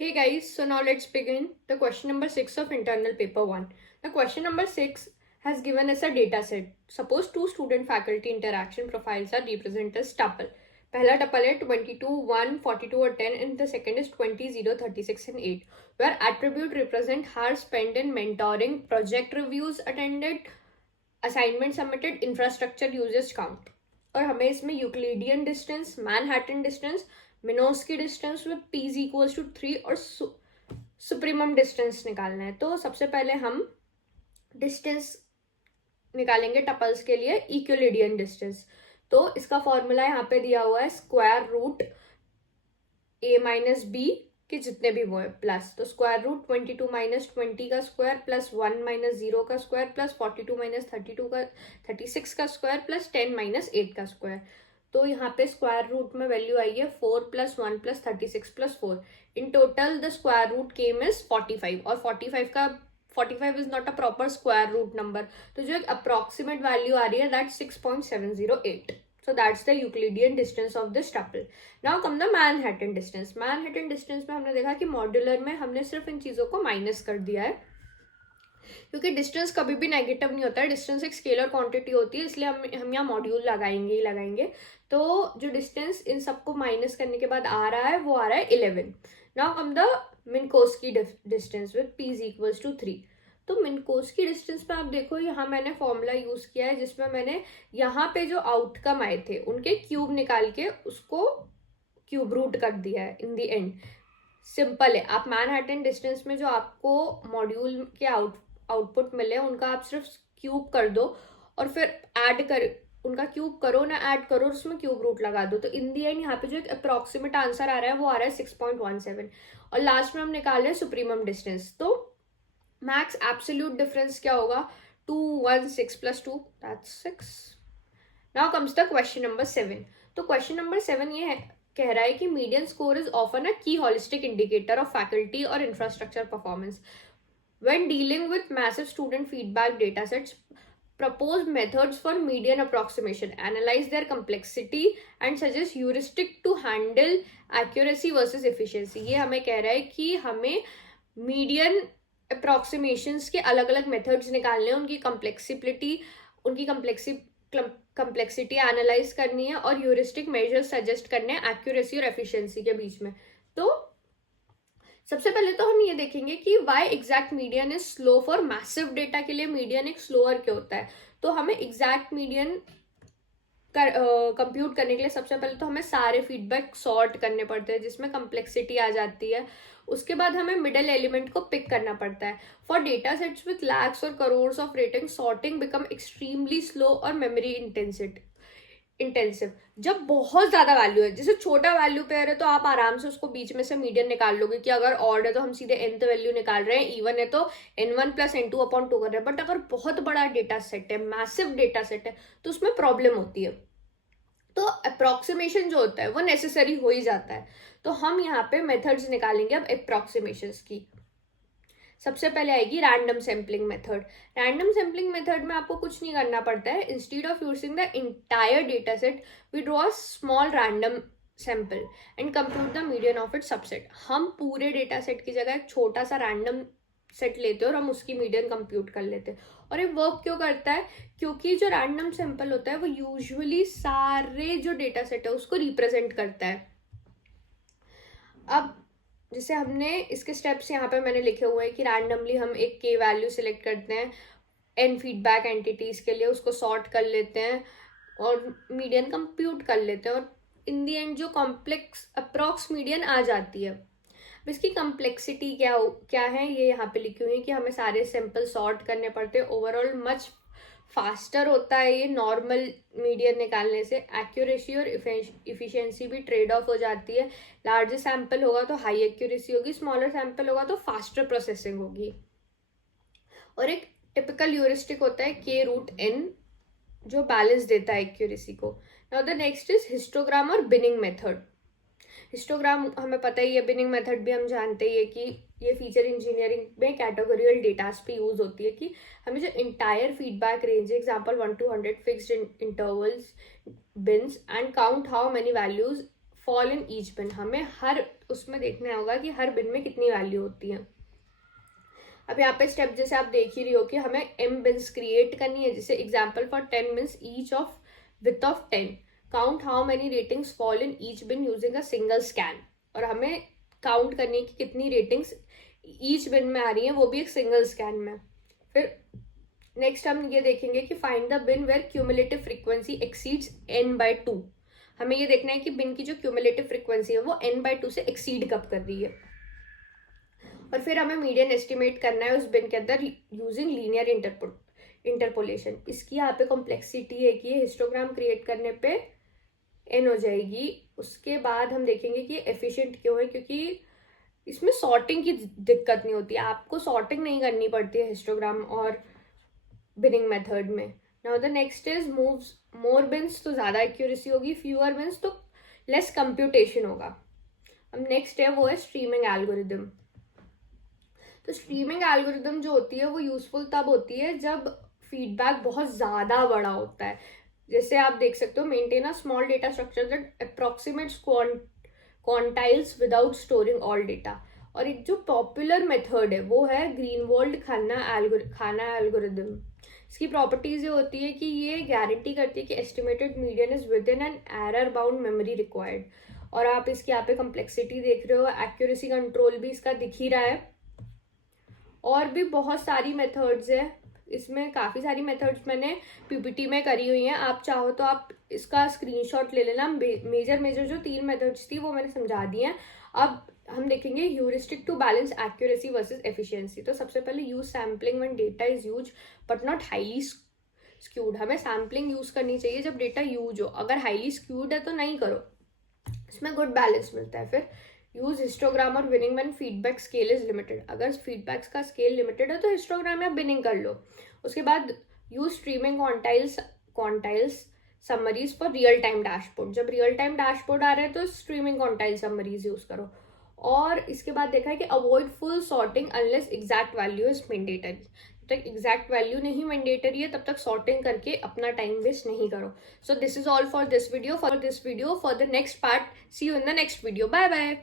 Hey guys, so now let's begin the question number 6 of internal paper 1. The question number 6 has given us a data set. Suppose two student faculty interaction profiles are represented as tuple. पहला tuple है 22, 1, 42 और 10 and the second is 20, 0, 36 and 8. Where attribute represent hours spent in mentoring, project reviews attended, assignment submitted, infrastructure usage count. और हमें इसमें Euclidean distance, Manhattan distance, Minkowski distance with p is equals to 3 और supremum distance निकालना है. तो सबसे पहले हम डिस्टेंस निकालेंगे टपल्स के लिए, इक्विलिडियन डिस्टेंस. तो इसका फॉर्मूला यहाँ पे दिया हुआ है square root a minus B कि जितने भी वो है प्लस. तो स्क्वायर रूट 22 माइनस 20 का स्क्वायर प्लस 1 माइनस 0 का स्क्वायर प्लस 42 माइनस 32 का 36 का स्क्वायर प्लस 10 माइनस 8 का स्क्वायर. तो यहाँ पे स्क्वायर रूट में वैल्यू आई है 4 plus 1 plus 36 plus 4. In total the square root came is 45 और 45 is not a proper square root number. तो जो एक अप्रोक्सीमेट वैल्यू आ रही है that 6.708. So that's the Euclidean distance of this tuple. Now come the Manhattan distance. Manhattan distance में हमने देखा कि मॉड्यूलर में हमने सिर्फ इन चीज़ों को माइनस कर दिया है, क्योंकि डिस्टेंस कभी भी नेगेटिव नहीं होता है. डिस्टेंस एक स्केलर क्वांटिटी होती है, इसलिए हम यहाँ मॉड्यूल लगाएंगे ही लगाएंगे. तो जो डिस्टेंस इन सबको माइनस करने के बाद आ रहा है वो आ रहा है 11. Now come the Minkowski distance with p is equals to 3. तो मिन्कोस्की डिस्टेंस पे आप देखो यहाँ मैंने फॉर्मूला यूज किया है जिसमें मैंने यहाँ पे जो आउटकम आए थे उनके क्यूब निकाल के उसको क्यूब रूट कर दिया है इन द एंड. सिंपल है. आप मैनहट्टन डिस्टेंस में जो आपको मॉड्यूल के आउटपुट मिले उनका आप सिर्फ क्यूब कर दो और फिर ऐड कर उनका क्यूब करो ना ऐड करो और उसमें क्यूब रूट लगा दो. तो इन दी एंड यहाँ पे जो एक अप्रोक्सीमेट आंसर आ रहा है वो आ रहा है 6.17. और लास्ट में हम निकाल रहे हैं सुप्रीमम डिस्टेंस. तो मैक्स एब्सोल्यूट डिफरेंस क्या होगा? 2, 1, 6 plus 2 that's 6. Now comes the question number 7. तो क्वेश्चन नंबर 7 ये है कह रहा है कि median score is often a की होलिस्टिक इंडिकेटर ऑफ फैकल्टी और infrastructure performance. When dealing with massive student feedback datasets, propose methods for median approximation, analyze their complexity and suggest heuristic to handle accuracy versus efficiency. ये हमें कह रहा है कि हमें median approximations के अलग अलग मेथड्स निकालने हैं, उनकी कम्प्लेक्सिटी एनालाइज करनी है और ह्यूरिस्टिक मेजर्स सजेस्ट करने हैं एक्यूरेसी और एफिशिएंसी के बीच में. तो सबसे पहले तो हम ये देखेंगे कि why exact median is slow. For massive data के लिए मीडियन एक स्लोअर क्यों होता है. तो हमें एग्जैक्ट मीडियन कंप्यूट करने के लिए सबसे पहले तो हमें सारे फीडबैक सॉर्ट करने पड़ते हैं जिसमें कम्प्लेक्सिटी आ जाती है. उसके बाद हमें मिडल एलिमेंट को पिक करना पड़ता है. For data sets with lakhs और crores of rating sorting become extremely slow और मेमोरी इंटेंसिव. जब बहुत ज्यादा वैल्यू है, जैसे छोटा वैल्यू पेयर है तो आप आराम से उसको बीच में से मीडियन निकाल लोगे कि अगर ऑड है तो हम सीधे nth वैल्यू निकाल रहे हैं, इवन है तो n1 प्लस n2 अपॉन 2 कर रहे हैं. बट अगर बहुत बड़ा डेटा सेट है, मैसिव डेटा सेट है, तो उसमें प्रॉब्लम होती है. तो अप्रोक्सीमेशन जो होता है वो नेसेसरी हो ही जाता है. तो हम यहाँ पे मेथड्स निकालेंगे अब अप्रोक्सीमेशंस की. सबसे पहले आएगी random sampling method. Random sampling method में आपको कुछ नहीं करना पड़ता है. Instead of using the entire data set we draw a small random sample and compute the median of it subset. हम पूरे डेटा सेट की जगह एक छोटा सा रैंडम सेट लेते हैं और हम उसकी मीडियन कंप्यूट कर लेते हैं. और ये वर्क क्यों करता है? क्योंकि जो रैंडम सैंपल होता है वो यूजुअली सारे जो डेटा सेट है उसको रिप्रेजेंट करता है. अब जैसे हमने इसके स्टेप्स यहाँ पे मैंने लिखे हुए हैं कि रैंडमली हम एक के वैल्यू सिलेक्ट करते हैं एन फीडबैक एंटिटीज के लिए, उसको सॉर्ट कर लेते हैं और मीडियन कंप्यूट कर लेते हैं और इन दी एंड जो कॉम्प्लेक्स अप्रॉक्स मीडियन आ जाती है. इसकी कम्प्लेक्सिटी क्या है ये यहाँ पे लिखी हुई है कि हमें सारे सैंपल सॉर्ट करने पड़ते हैं. ओवरऑल मच फास्टर होता है ये नॉर्मल मीडियन निकालने से. एक्यूरेसी और इफिशिएंसी भी ट्रेड ऑफ हो जाती है. लार्जर सैंपल होगा तो हाई एक्यूरेसी होगी, स्मॉलर सैंपल होगा तो फास्टर प्रोसेसिंग होगी. और एक टिपिकल ह्यूरिस्टिक होता है के रूट एन जो बैलेंस देता है एक्यूरेसी को. Now the next is histogram और बिनिंग मेथड. हिस्टोग्राम हमें पता ही है, बिनिंग मेथड भी हम जानते ही है कि ये फीचर इंजीनियरिंग में कैटेगोरियल डेटास पे यूज होती है कि हमें जो इंटायर फीडबैक रेंज है example 1 to 100 fixed intervals bins and count how many values fall in each bin. हमें हर उसमें देखना होगा कि हर बिन में कितनी वैल्यू होती है। अब यहाँ पे स्टेप जैसे आप देख ही रही हो कि हमें m बिन्स क्रिएट करनी है, जैसे example for 10 beans each of width of 10, count how many ratings fall in each been using a single scan. और हमें काउंट करनी है कि कितनी रेटिंग्स ईच बिन में आ रही हैं, वो भी एक सिंगल स्कैन में। फिर नेक्स्ट हम ये देखेंगे कि find the bin where cumulative frequency exceeds n/2। हमें ये देखना है कि बिन की जो क्यूमुलेटिव फ्रीक्वेंसी है वो n/2 से एक्सीड कब कर रही है। और फिर हमें मीडियन एस्टिमेट करना है उस बिन के अंदर यूजिंग लीनियर इंटरपोलेशन। इसकी यहाँ पे कॉम्प्लेक्सिटी है कि हिस्टोग्राम क्रिएट करने पे n हो जाएगी। उसके बाद हम देखेंगे कि एफिशिएंट क्यों है, क्योंकि इसमें सॉर्टिंग की दिक्कत नहीं होती, आपको सॉर्टिंग नहीं करनी पड़ती है हिस्टोग्राम और बिनिंग मेथड में। Now the next is moves more beans, तो ज़्यादा एक्यूरेसी होगी, फ्यूअर बिन्स तो लेस कंप्यूटेशन होगा। अब नेक्स्ट है वो है स्ट्रीमिंग एल्गोरिदम। तो स्ट्रीमिंग एल्गोरिदम जो होती है वो यूजफुल तब होती है जब फीडबैक बहुत ज़्यादा बड़ा होता है। जैसे आप देख सकते हो, maintain a small data structure that approximates quantiles without storing all data. और एक जो पॉपुलर मेथड है वो है ग्रीनवॉल्ड खाना एल्गोरिदम। इसकी प्रॉपर्टीज ये होती है कि ये गारंटी करती है कि estimated median is with in an error bound memory required. और आप इसकी यहाँ पे कम्प्लेक्सिटी देख रहे हो, एक्यूरेसी कंट्रोल भी इसका दिख ही रहा है। और भी बहुत सारी मेथड्स है, इसमें काफ़ी सारी मेथड्स मैंने पीपीटी में करी हुई हैं, आप चाहो तो आप इसका स्क्रीनशॉट ले लेना। मेजर जो 3 मेथड्स थी वो मैंने समझा दी हैं। अब हम देखेंगे heuristic to balance accuracy versus efficiency. तो सबसे पहले use sampling when data is use but not highly skewed. हमें सैम्पलिंग यूज करनी चाहिए जब डेटा यूज हो, अगर हाईली स्क्यूड है तो नहीं करो, इसमें गुड बैलेंस मिलता है। फिर यूज हिस्टोग्राम और binning when feedback scale is limited. अगर फीडबैक का स्केल लिमिटेड है तो हिस्टोग्राम या बिनिंग कर लो। उसके बाद use streaming quantiles summaries for real time dashboard. जब रियल टाइम डैशबोर्ड आ रहे हैं तो स्ट्रीमिंग क्वांटाइल समरीज यूज करो। और इसके बाद देखा है कि avoid full sorting unless exact value is mandatory. जब तक एग्जैक्ट वैल्यू नहीं मैंडेटरी है तब तक सॉर्टिंग करके अपना टाइम वेस्ट नहीं करो। So this is all for this video. For the next part, see you in the next video. Bye bye.